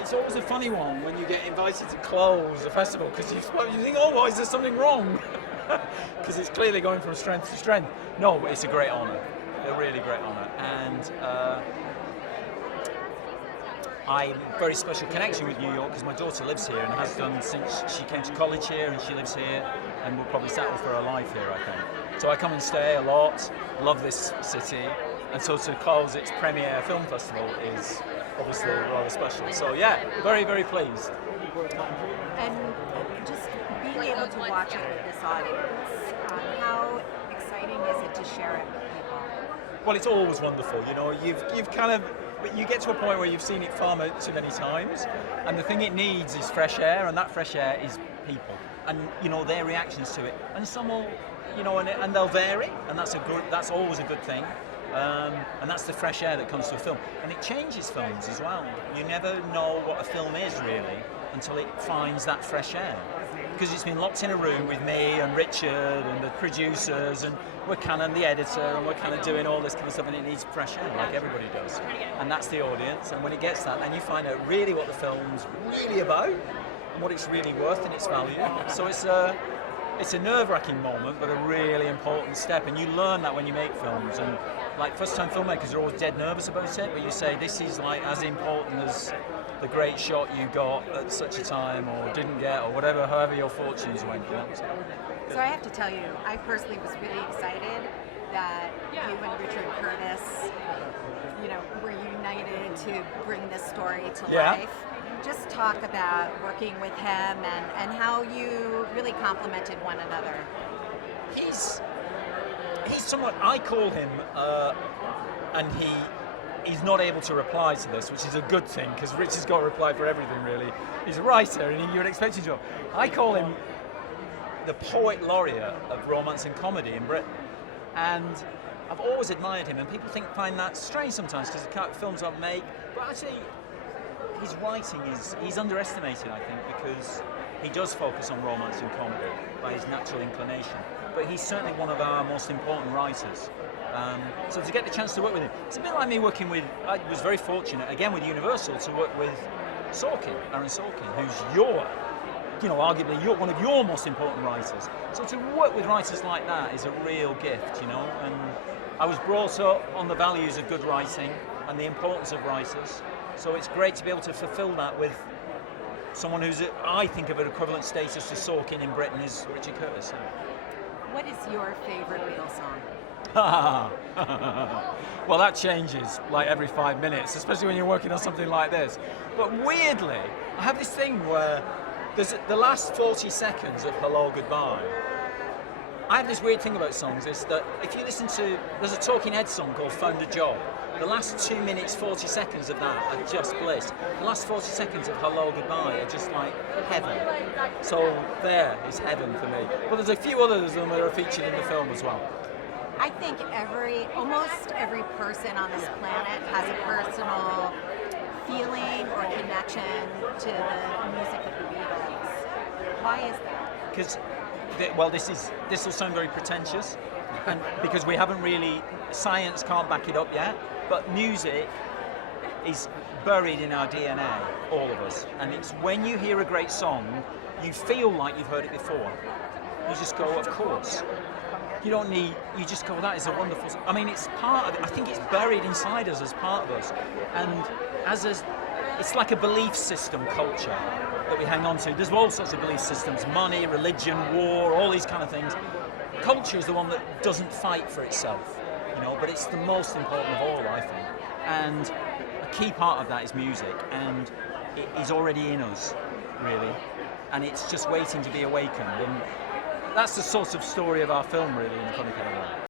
It's always a funny one when you get invited to close a festival because you think, oh, why is there something wrong? Because it's clearly going from strength to strength. No, but it's a great honour, a really great honour, and I'm a very special connection with New York because my daughter lives here and has done since she came to college here, and she lives here and will probably settle for her life here, I think. So I come and stay a lot, love this city, and so to close its premiere film festival is obviously rather special. So yeah, very, very pleased. And just being able to watch it with this audience, how exciting is it to share it with people? Well, it's always wonderful, you know, you've kind of, but you get to a point where you've seen it far too many times, and the thing it needs is fresh air, and that fresh air is people, and you know their reactions to it, and some will, you know, and they'll vary, and that's always a good thing, and that's the fresh air that comes to a film, and it changes films as well. You never know what a film is really until it finds that fresh air, because it's been locked in a room with me and Richard and the producers, and we're kind of the editor, and we're kind of doing all this kind of stuff, and it needs fresh air, like everybody does. And that's the audience, and when it gets that, then you find out really what the film's really about, and what it's really worth and its value. So it's a nerve-wracking moment, but a really important step, and you learn that when you make films. And like first-time filmmakers are always dead nervous about it, but you say this is like as important as the great shot you got at such a time, or didn't get, or whatever, however your fortunes went. You know? So I have to tell you, I personally was really excited that you and Richard Curtis, you know, were united to bring this story to life. Just talk about working with him and how you really complemented one another. He's somewhat, I call him, and he's not able to reply to this, which is a good thing, because Richard's got a reply for everything, really. He's a writer, and you would expect him to. I call him the poet laureate of romance and comedy in Britain, and I've always admired him, and people find that strange sometimes, because the kind of films I've made, but actually his writing he's underestimated, I think, because he does focus on romance and comedy by his natural inclination, but he's certainly one of our most important writers. So to get the chance to work with him, it's a bit like me working with, I was very fortunate, again with Universal, to work with Aaron Sorkin, who's arguably one of your most important writers. So to work with writers like that is a real gift, you know, and I was brought up on the values of good writing and the importance of writers, so it's great to be able to fulfill that with someone who's, I think, of an equivalent status to Sorkin in Britain is Richard Curtis. What is your favorite Beatles song? Well, that changes like every 5 minutes, especially when you're working on something like this. But weirdly, I have this thing where there's the last 40 seconds of Hello Goodbye. I have this weird thing about songs, is that if you listen to, there's a Talking Heads song called Found a Job. The last 2 minutes, 40 seconds of that are just bliss. The last 40 seconds of Hello Goodbye are just like heaven. So there is heaven for me. But there's a few others that are featured in the film as well. I think almost every person on this planet has a personal feeling or connection to the music of the Beatles. Why is that? Because, well, this will sound very pretentious, and because we haven't really, science can't back it up yet, but music is buried in our DNA, all of us, and it's when you hear a great song, you feel like you've heard it before. You just go, of course. You don't need, you just go, that is a wonderful, I mean, it's part of it. I think it's buried inside us as part of us. And it's like a belief system culture that we hang on to. There's all sorts of belief systems, money, religion, war, all these kind of things. Culture is the one that doesn't fight for itself, you know, but it's the most important of all, I think. And a key part of that is music, and it is already in us, really. And it's just waiting to be awakened. And that's the sort of story of our film, really, in a funny kind of way.